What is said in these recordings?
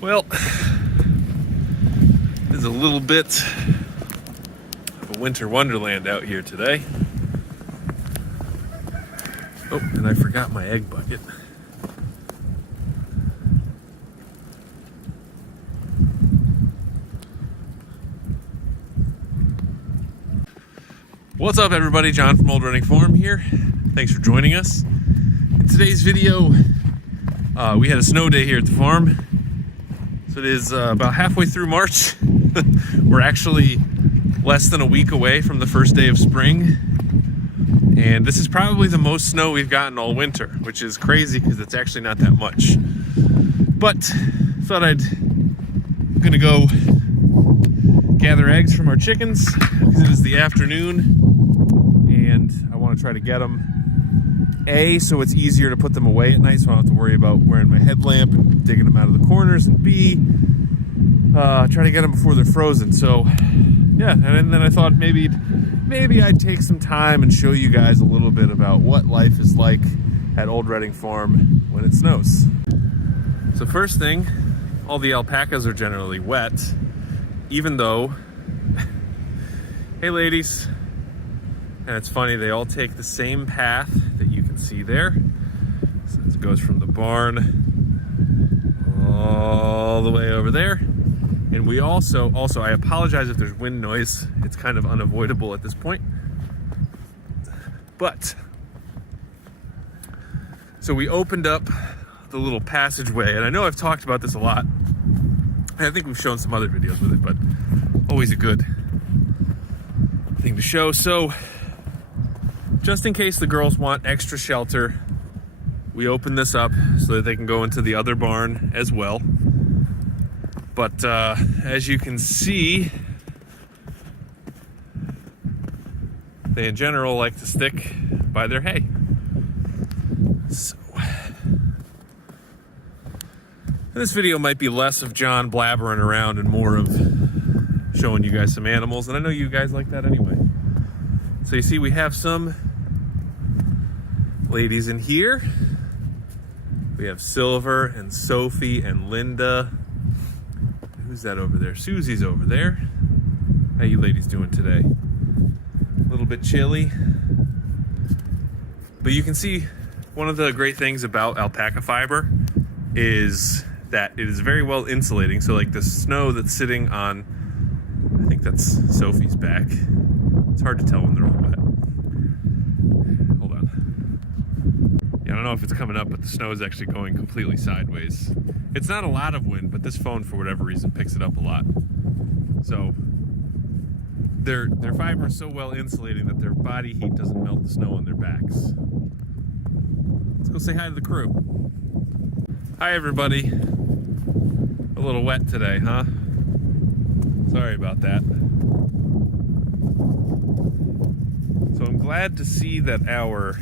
Well, there's a little bit of a winter wonderland out here today. Oh, and I forgot my egg bucket. What's up, everybody? John from Old Running Farm here. Thanks for joining us. In today's video, we had a snow day here at the farm. So it is about halfway through March. We're actually less than a week away from the first day of spring. And this is probably the most snow we've gotten all winter, which is crazy because it's actually not that much. But thought I'm gonna go gather eggs from our chickens because it is the afternoon and I want to try to get them so it's easier to put them away at night so I don't have to worry about wearing my headlamp and digging them out of the corners, and B, try to get them before they're frozen. So yeah, and then I thought maybe I'd take some time and show you guys a little bit about what life is like at Old Reading Farm when it snows. So first thing, all the alpacas are generally wet, even though, hey ladies, and it's funny, they all take the same path that you can see there. So it goes from the barn all the way over there. And we also, I apologize if there's wind noise. It's kind of unavoidable at this point. But, so we opened up the little passageway, and I know I've talked about this a lot. I think we've shown some other videos with it, but always a good thing to show. So, just in case the girls want extra shelter, we open this up so that they can go into the other barn as well. But as you can see, they in general like to stick by their hay. So, this video might be less of John blabbering around and more of showing you guys some animals, and I know you guys like that anyway. So you see we have some ladies in here. We have Silver and Sophie and Linda. Who's that over there? Susie's over there. How you ladies doing today? A little bit chilly. But you can see one of the great things about alpaca fiber is that it is very well insulating. So like the snow that's sitting on, I think that's Sophie's back. It's hard to tell when they're all wet. Hold on. Yeah, I don't know if it's coming up, but the snow is actually going completely sideways. It's not a lot of wind, but this phone, for whatever reason, picks it up a lot. So their fiber is so well insulating that their body heat doesn't melt the snow on their backs. Let's go say hi to the crew. Hi, everybody. A little wet today, huh? Sorry about that. So I'm glad to see that our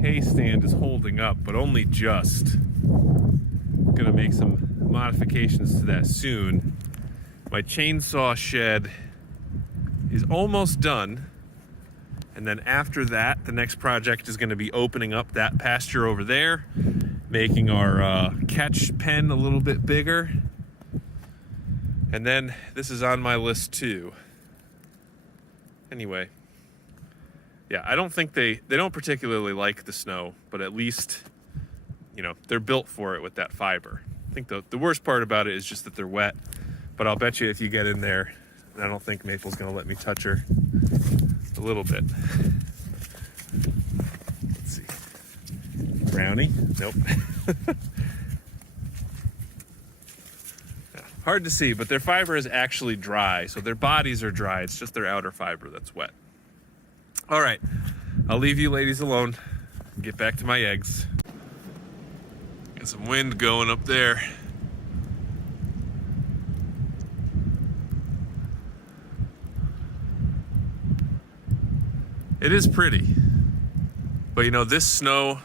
hay stand is holding up, but only just. I'm gonna make some modifications to that soon. My chainsaw shed is almost done. And then after that, the next project is gonna be opening up that pasture over there, making our catch pen a little bit bigger. And then this is on my list too. Anyway, yeah, I don't think they don't particularly like the snow, but at least, you know, they're built for it with that fiber. I think the worst part about it is just that they're wet, but I'll bet you if you get in there, I don't think Maple's gonna let me touch her a little bit. Let's see. Brownie? Nope. Yeah, hard to see, but their fiber is actually dry, so their bodies are dry. It's just their outer fiber that's wet. All right, I'll leave you ladies alone and get back to my eggs. Got some wind going up there. It is pretty, but you know, this snow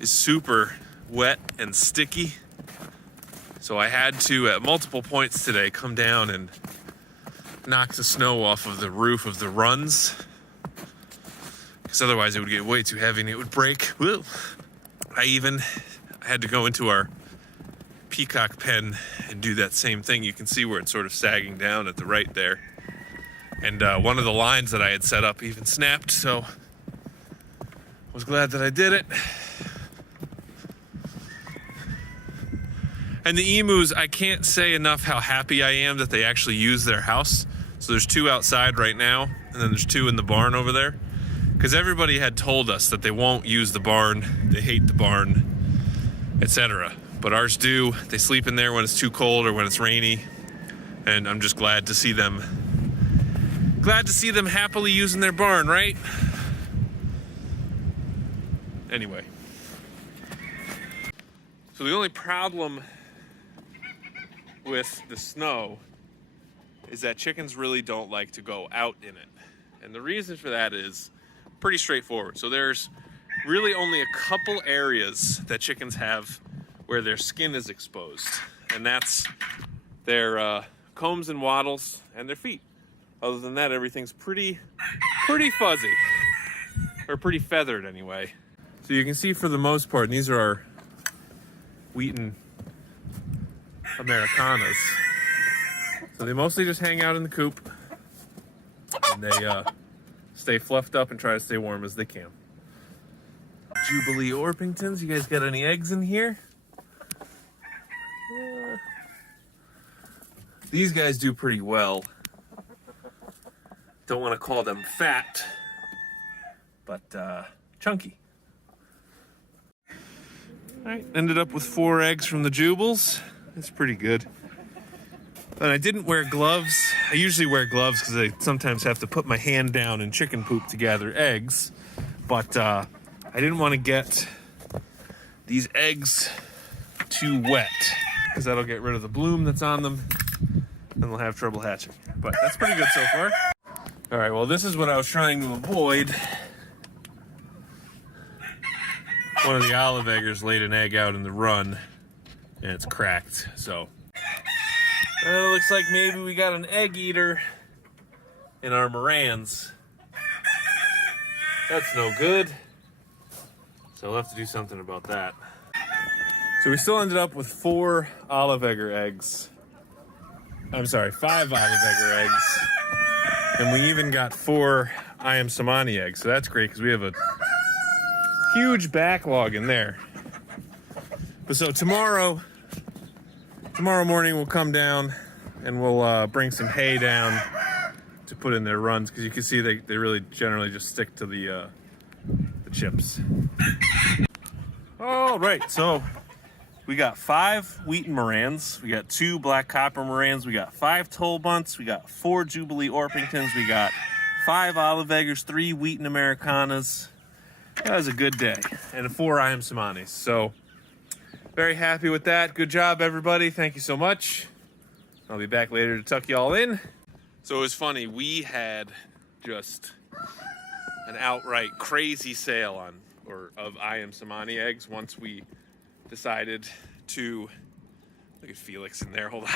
is super wet and sticky. So I had to, at multiple points today, come down and knock the snow off of the roof of the runs, because otherwise it would get way too heavy and it would break. Woo. I had to go into our peacock pen and do that same thing. You can see where it's sort of sagging down at the right there. And one of the lines that I had set up even snapped, so I was glad that I did it. And the emus, I can't say enough how happy I am that they actually use their house. So there's 2 outside right now, and then there's 2 in the barn over there. Because everybody had told us that they won't use the barn, they hate the barn, etc. But ours do. They sleep in there when it's too cold or when it's rainy. And I'm just glad to see them happily using their barn, right? Anyway. So the only problem with the snow is that chickens really don't like to go out in it. And the reason for that is pretty straightforward. So there's really only a couple areas that chickens have where their skin is exposed. And that's their combs and wattles and their feet. Other than that, everything's pretty fuzzy. Or pretty feathered anyway. So you can see for the most part, and these are our Wheaten Americanas. So they mostly just hang out in the coop. And they stay fluffed up and try to stay warm as they can. Jubilee Orpingtons, you guys got any eggs in here? These guys do pretty well. Don't want to call them fat, but chunky. All right, ended up with 4 eggs from the Jubals. That's pretty good. And I didn't wear gloves. I usually wear gloves because I sometimes have to put my hand down in chicken poop to gather eggs. But I didn't want to get these eggs too wet because that'll get rid of the bloom that's on them and they'll have trouble hatching. But that's pretty good so far. All right, well, this is what I was trying to avoid. One of the olive eggers laid an egg out in the run and it's cracked, so. Well, it looks like maybe we got an egg eater in our Morans. That's no good. So we'll have to do something about that. So we still ended up with 4 olive egger eggs. I'm sorry, 5 olive egger eggs. And we even got 4 I am Samani eggs. So that's great because we have a huge backlog in there. But so tomorrow morning we'll come down and we'll bring some hay down to put in their runs because you can see they really generally just stick to the chips. All right, so we got 5 Wheaten Morans, we got 2 Black Copper Morans, we got 5 Toll Bunts, we got 4 Jubilee Orpingtons, we got 5 Olive Eggers, 3 Wheaten Americanas. That was a good day, and 4 I am Samanis. So very happy with that. Good job, everybody. Thank you so much. I'll be back later to tuck you all in. So it was funny. We had just an outright crazy sale of I am Samani eggs once we decided to look at Felix in there. Hold on.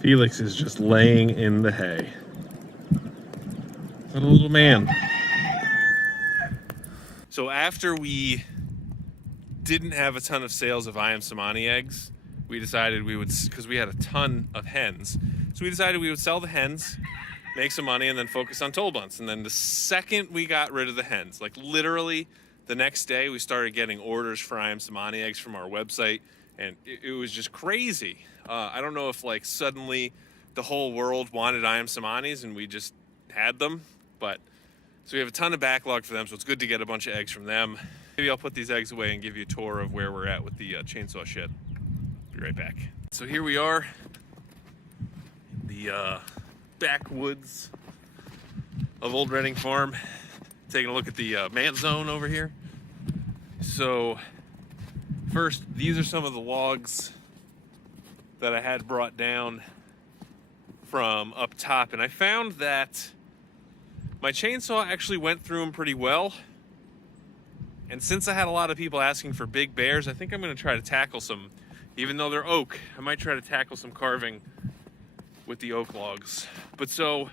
Felix is just laying in the hay. Little man. So after we didn't have a ton of sales of I am Samani eggs, we decided we would, because we had a ton of hens, so we decided we would sell the hens, make some money, and then focus on Toll Bunts. And then the second we got rid of the hens, like literally the next day, we started getting orders for I am Samani eggs from our website, and it was just crazy. I don't know if like suddenly the whole world wanted I am Samanis and we just had them, but so we have a ton of backlog for them, so it's good to get a bunch of eggs from them. Maybe I'll put these eggs away and give you a tour of where we're at with the chainsaw shed. Be right back. So here we are in the backwoods of Old Reading Farm, taking a look at the man zone over here. So first, these are some of the logs that I had brought down from up top, and I found that my chainsaw actually went through them pretty well. And since I had a lot of people asking for big bears, I think I'm going to try to tackle some, even though they're oak, I might try to tackle some carving with the oak logs. But so,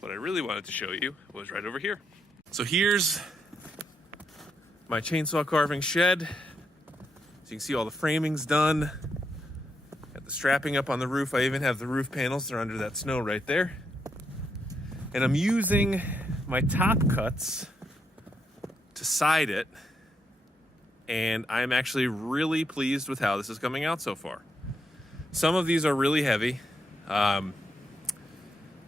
what I really wanted to show you was right over here. So here's my chainsaw carving shed. So you can see all the framing's done. Got the strapping up on the roof. I even have the roof panels. They're under that snow right there. And I'm using my top cuts to side it. And I'm actually really pleased with how this is coming out so far. Some of these are really heavy, but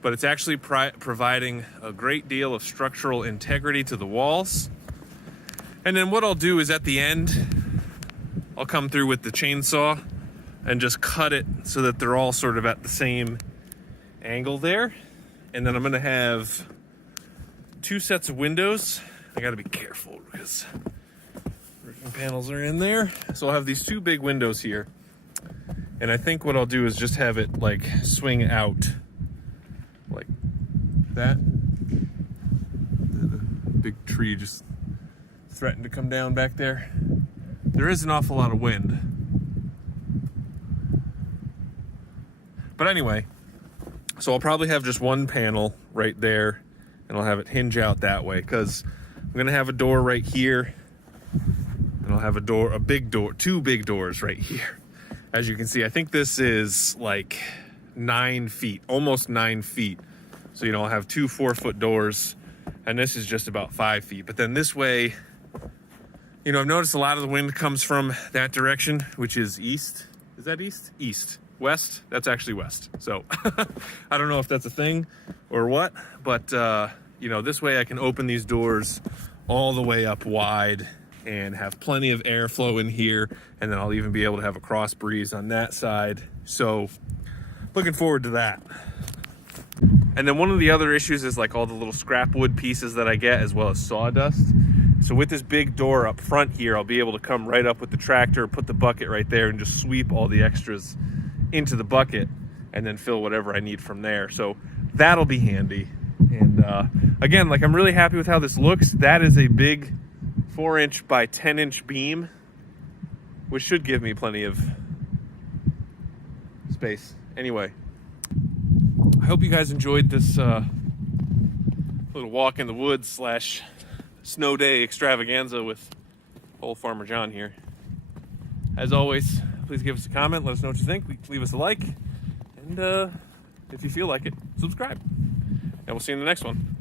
it's actually providing a great deal of structural integrity to the walls. And then what I'll do is at the end, I'll come through with the chainsaw and just cut it so that they're all sort of at the same angle there. And then I'm gonna have 2 sets of windows. I gotta be careful because roofing panels are in there. So I'll have these 2 big windows here. And I think what I'll do is just have it like swing out like that. The big tree just threatened to come down back there. There is an awful lot of wind. But anyway, so I'll probably have just 1 panel right there and I'll have it hinge out that way because I'm gonna have a door right here and I'll have a big door, 2 big doors right here. As you can see, I think this is like 9 feet, almost 9 feet. So, I'll have 2 4-foot doors and this is just about 5 feet. But then this way, I've noticed a lot of the wind comes from that direction, which is east. Is that east? East. West? That's actually west. So I don't know if that's a thing or what, but this way I can open these doors all the way up wide and have plenty of airflow in here. And then I'll even be able to have a cross breeze on that side. So looking forward to that. And then one of the other issues is like all the little scrap wood pieces that I get as well as sawdust. So with this big door up front here, I'll be able to come right up with the tractor, put the bucket right there and just sweep all the extras into the bucket and then fill whatever I need from there. So that'll be handy. And again, like I'm really happy with how this looks. That is a big 4-inch by 10-inch beam, which should give me plenty of space. Anyway, I hope you guys enjoyed this little walk in the woods / snow day extravaganza with old Farmer John here. As always, please give us a comment, let us know what you think, leave us a like, and if you feel like it, subscribe. And we'll see you in the next one.